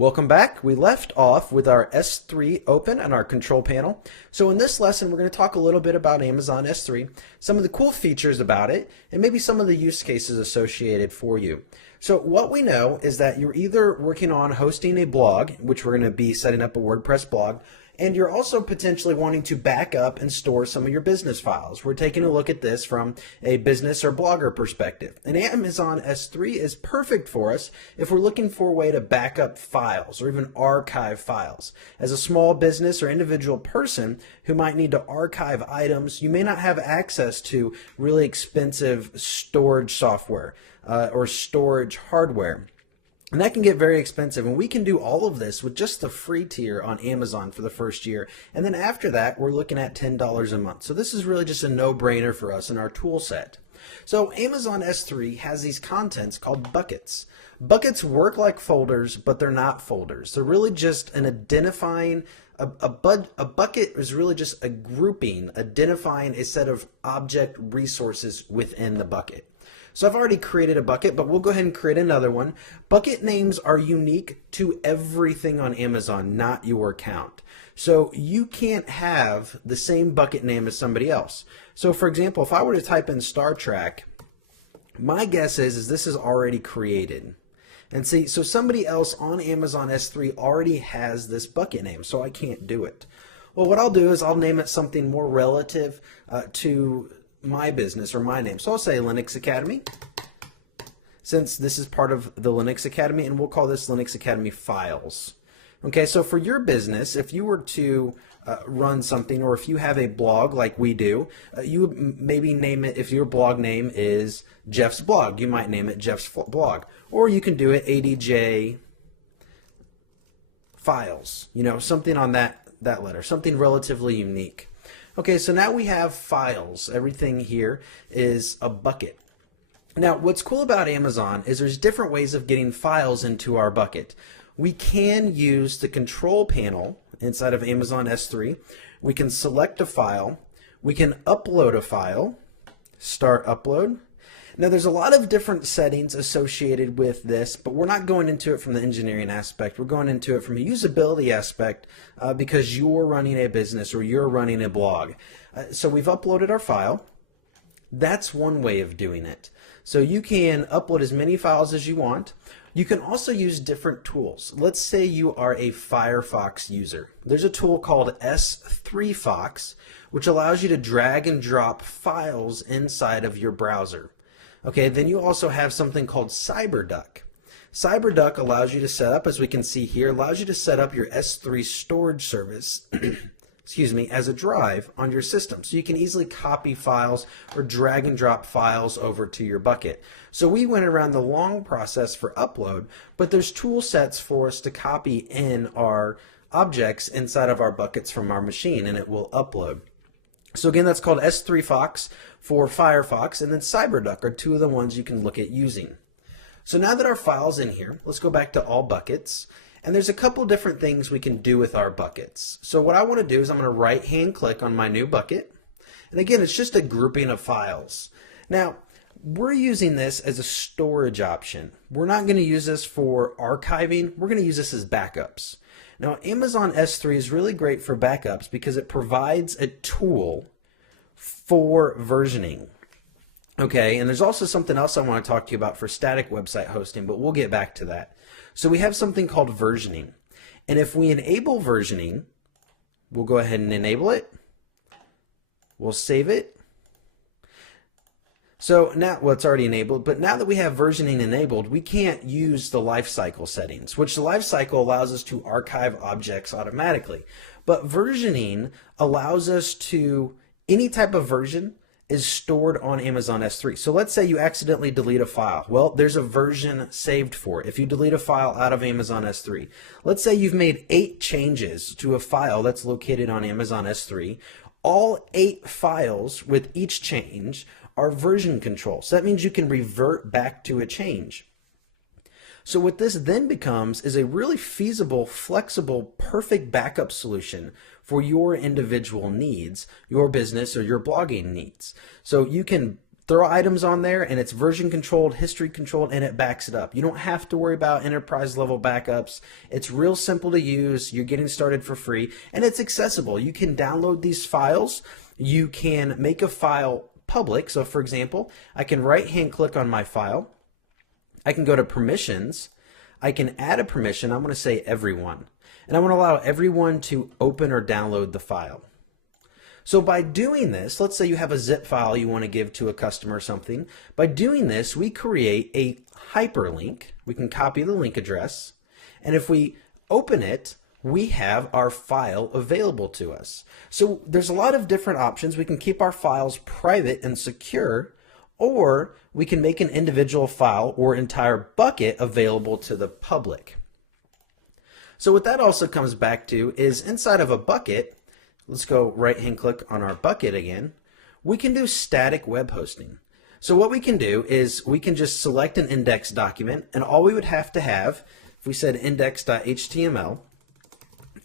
Welcome back. We left off with our S3 open and our control panel. So in this lesson, we're going to talk a little bit about Amazon S3, some of the cool features about it, and maybe some of the use cases associated for you. So what we know is that you're either working on hosting a blog, which we're going to be setting up a WordPress blog, and you're also potentially wanting to back up and store some of your business files. We're taking a look at this from a business or blogger perspective. And Amazon S3 is perfect for us if we're looking for a way to back up files or even archive files. As a small business or individual person who might need to archive items, you may not have access to really expensive storage software or storage hardware. And that can get very expensive, and we can do all of this with just the free tier on Amazon for the first year. And then after that, we're looking at $10 a month. So this is really just a no-brainer for us in our tool set. So Amazon S3 has these contents called buckets. Buckets work like folders, but they're not folders. They're really just an identifying, a bucket is really just a grouping, identifying a set of object resources within the bucket. So I've already created a bucket, but we'll go ahead and create another one. Bucket names are unique to everything on Amazon, not your account. So you can't have the same bucket name as somebody else. So for example, if I were to type in Star Trek, my guess is this is already created. And see, so somebody else on Amazon S3 already has this bucket name, so I can't do it. Well, what I'll do is I'll name it something more relative to my business or my name. So I'll say Linux Academy, since this is part of the Linux Academy, and we'll call this Linux Academy Files. Okay, so for your business, if you were to run something, or if you have a blog like we do, you would maybe name it, if your blog name is Jeff's Blog, you might name it Jeff's Blog. Or you can do it ADJ Files, you know, something on that letter, something relatively unique. Okay, so now we have files. Everything here is a bucket. Now, what's cool about Amazon is there's different ways of getting files into our bucket. We can use the control panel inside of Amazon S3. We can select a file. We can upload a file, start upload. Now, there's a lot of different settings associated with this, but we're not going into it from the engineering aspect. We're going into it from a usability aspect because you're running a business or you're running a blog. So we've uploaded our file. That's one way of doing it. So you can upload as many files as you want. You can also use different tools. Let's say you are a Firefox user. There's a tool called S3 Fox, which allows you to drag and drop files inside of your browser. Okay, then you also have something called CyberDuck. CyberDuck allows you to set up, as we can see here, allows you to set up your S3 storage service excuse me, as a drive on your system. So you can easily copy files or drag and drop files over to your bucket. So we went around the long process for upload, but there's tool sets for us to copy in our objects inside of our buckets from our machine, and it will upload. So again, that's called S3 Fox for Firefox, and then CyberDuck are two of the ones you can look at using. So now that our file's in here, let's go back to all buckets, and there's a couple different things we can do with our buckets. So what I want to do is I'm going to right-hand click on my new bucket, and again, it's just a grouping of files. Now, we're using this as a storage option. We're not going to use this for archiving. We're going to use this as backups. Now, Amazon S3 is really great for backups because it provides a tool for versioning. Okay, and there's also something else I want to talk to you about for static website hosting, but we'll get back to that. So we have something called versioning. And if we enable versioning, we'll go ahead and enable it. We'll save it. So now, well, it's already enabled, but now that we have versioning enabled, we can't use the lifecycle settings, which the lifecycle allows us to archive objects automatically. But versioning allows us to, any type of version is stored on Amazon S3. So let's say you accidentally delete a file. Well, there's a version saved for it. If you delete a file out of Amazon S3, let's say you've made 8 changes to a file that's located on Amazon S3. All 8 files with each change are version control. So that means you can revert back to a change. So what this then becomes is a really feasible, flexible, perfect backup solution for your individual needs, your business or your blogging needs. So you can throw items on there, and it's version controlled, history controlled, and it backs it up. You don't have to worry about enterprise level backups. It's real simple to use. You're getting started for free, and it's accessible. You can download these files. You can make a file public. So for example, I can right-hand click on my file. I can go to permissions. I can add a permission. I'm going to say everyone. And I want to allow everyone to open or download the file. So by doing this, let's say you have a zip file you want to give to a customer or something. By doing this, we create a hyperlink. We can copy the link address. And if we open it, we have our file available to us. So there's a lot of different options. We can keep our files private and secure, or we can make an individual file or entire bucket available to the public. So what that also comes back to is inside of a bucket, let's go right-hand click on our bucket again, we can do static web hosting. So what we can do is we can just select an index document, and all we would have to have, if we said index.html,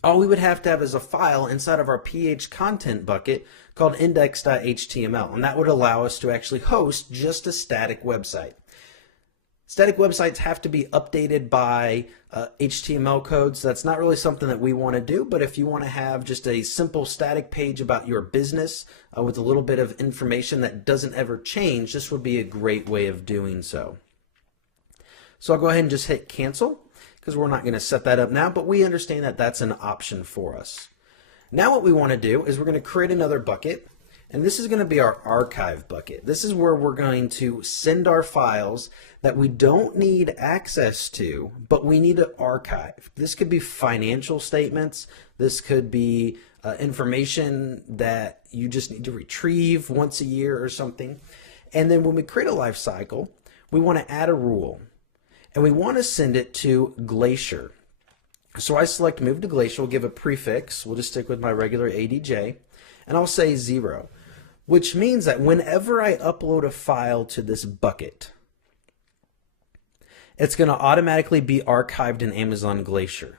all we would have to have is a file inside of our PH content bucket called index.html, and that would allow us to actually host just a static website. Static websites have to be updated by HTML codes. That's not really something that we want to do, but if you want to have just a simple static page about your business with a little bit of information that doesn't ever change, this would be a great way of doing so. So I'll go ahead and just hit cancel, because we're not going to set that up now, but we understand that that's an option for us. Now what we want to do is we're going to create another bucket, and this is going to be our archive bucket. This is where we're going to send our files that we don't need access to, but we need to archive. This could be financial statements. This could be information that you just need to retrieve once a year or something. And then when we create a life cycle, we want to add a rule, and we want to send it to Glacier. So I select move to Glacier, we'll give a prefix, we'll just stick with my regular ADJ, and I'll say 0, which means that whenever I upload a file to this bucket, it's going to automatically be archived in Amazon Glacier.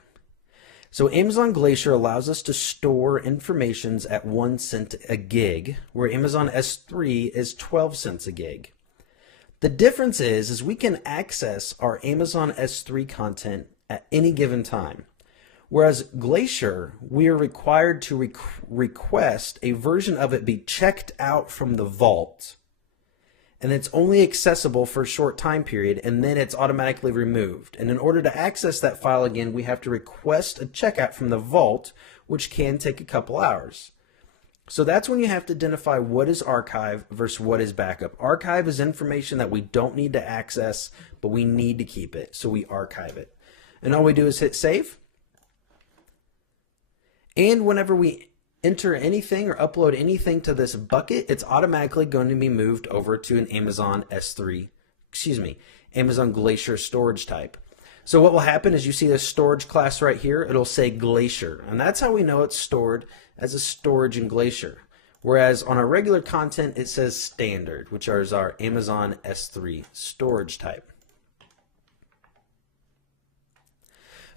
So Amazon Glacier allows us to store informations at 1 cent a gig, where Amazon S3 is 12 cents a gig. The difference is we can access our Amazon S3 content at any given time. Whereas Glacier, we are required to request a version of it be checked out from the vault, and it's only accessible for a short time period, and then it's automatically removed. And in order to access that file again, we have to request a checkout from the vault, which can take a couple hours. So that's when you have to identify what is archive versus what is backup. Archive is information that we don't need to access, but we need to keep it, so we archive it. And all we do is hit save. And whenever we enter anything or upload anything to this bucket, it's automatically going to be moved over to an Amazon Amazon Glacier storage type. So what will happen is you see this storage class right here, it'll say Glacier, and that's how we know it's stored as a storage in Glacier. Whereas on our regular content, it says standard, which is our Amazon S3 storage type.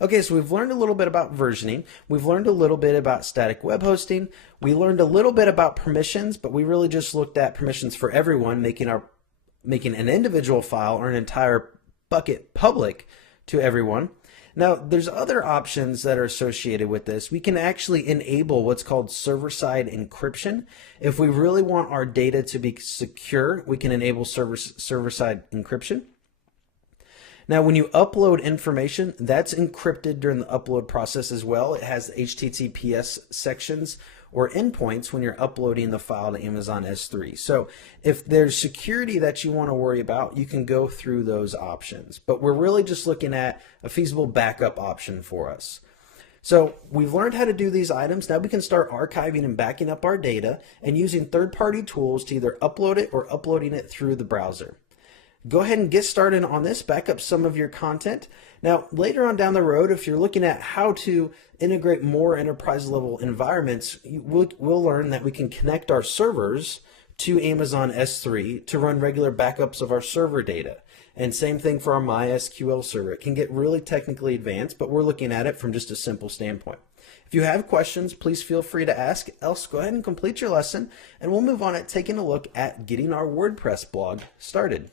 Okay, so we've learned a little bit about versioning. We've learned a little bit about static web hosting. We learned a little bit about permissions, but we really just looked at permissions for everyone, making an individual file or an entire bucket public to everyone. Now, there's other options that are associated with this. We can actually enable what's called server-side encryption. If we really want our data to be secure, we can enable server-side encryption. Now, when you upload information, that's encrypted during the upload process as well. It has HTTPS sections or endpoints when you're uploading the file to Amazon S3. So if there's security that you want to worry about, you can go through those options. But we're really just looking at a feasible backup option for us. So we've learned how to do these items. Now we can start archiving and backing up our data and using third-party tools to either upload it or uploading it through the browser. Go ahead and get started on this, back up some of your content. Now, later on down the road, if you're looking at how to integrate more enterprise level environments, we'll learn that we can connect our servers to Amazon S3 to run regular backups of our server data. And same thing for our MySQL server. It can get really technically advanced, but we're looking at it from just a simple standpoint. If you have questions, please feel free to ask. Else, go ahead and complete your lesson, and we'll move on at taking a look at getting our WordPress blog started.